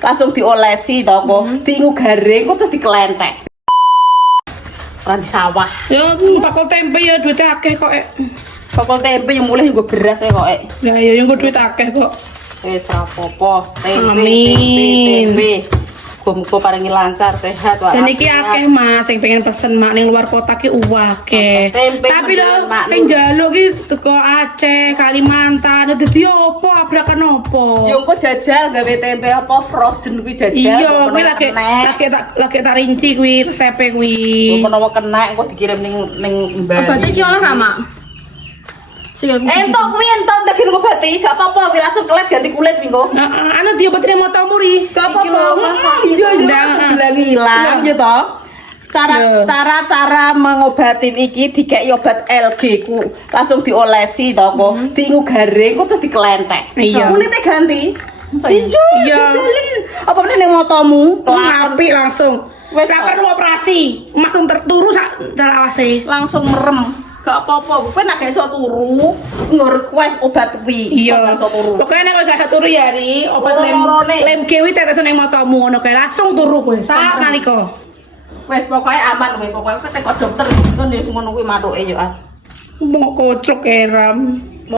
langsung diolesi to kok. Diingu garing kok terus dikelentek. Ora di sawah. Ya, bakal tempe ya duitnya akeh kok. Bakal tempe yang mulai juga beras kok. Ya ya yang duit akeh kok. Wis rapopo. Tempe, Amin. tempe. Muga paringi lancar, sehat wae. Dan iki akeh Mas sing pengen pesen mak ning luar kota ki akeh. Tempe Tapi lho Mak sing njaluk ki teko Aceh, Kalimantan, dadi opo abrakan opo? Yo engko jajal gawe tempe apa frozen kuwi jajal. Iya, kuwi lagi tak rinci kuwi resepe kuwi. Menawa kena engko dikirim ning Mbak. Obatnya ki oleh ra, Mak? Entok kuwi entok tak kirim obati, gak apa-apa, kuwi langsung kelet ganti kulit minggu. Anu diobatin motomu ri. Gak apa-apa. Iya, sebulan hilang yo to. Cara mengobatin iki dikeki obat LG ku langsung diolesi to kok. Diingu garing kok terus dikelentek. Iya. Kulitnya ganti. Iya. Jajalin. Apa meneh ning motomu? Ngapi langsung. Wes, Wes perlu operasi. Langsung terturu sak dalawase. langsung merem. Gak apa-apa, kowe nek gak iso turu, nge-request obat kuwi. Iya. Iso gak iso turu. Pokoknya nek gak turu ya ri, obat Loro-lorone. lem kewi tetes ning motomu ngono kae langsung turu kowe. Sak nalika. Wes pokoke aman kowe, pokoke teko dokter ngono wis ngono kuwi mathuke yo. Mau kocok keram.